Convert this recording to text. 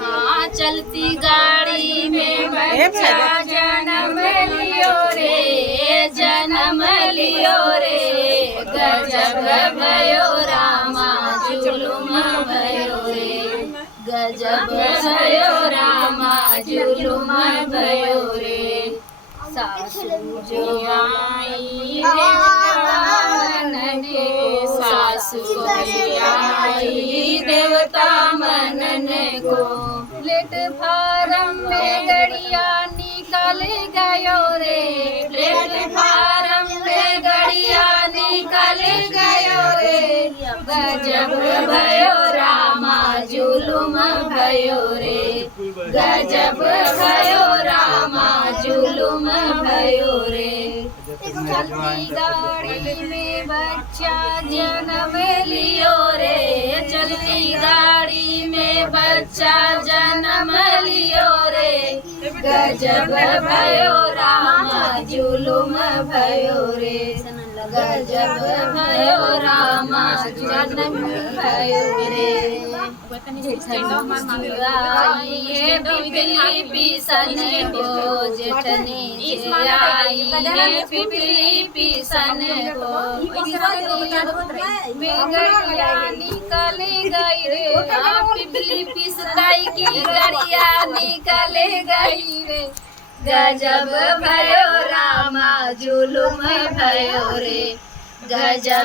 हाँ चलती गाड़ी में बच्चा जन्म लियो रे, जन्म लियो रे, गजब भयो रामा जुलुम भयो रे, गजब भयो रामा जुलुम भयो रे। सासू जो आई रे सासू जी आई देवता मनन को, प्लेटफार्म में गड़िया निकल गयो रे, प्लेटफार्म में गड़िया निकल गयो रे, गजब भयो रामा जुलुम भयो रे, गजब भयो रामा जुलुम भयो रे। चलती गाड़ी में बच्चा जन्म लियो रे, चलती गाड़ी में बच्चा जन्म लियो रे, गजब भयो रामा जुलुम भयो रे, गजब भयो रामा जन्म भयो रे। ये पिपली पिसन को जेठनी आई है, पिपली पिसन को गड़िया निकल गई रे, पिपली पिसताई की गड़िया निकल गई रे, गजब भयो रामा जुलुम भयो रे, गजब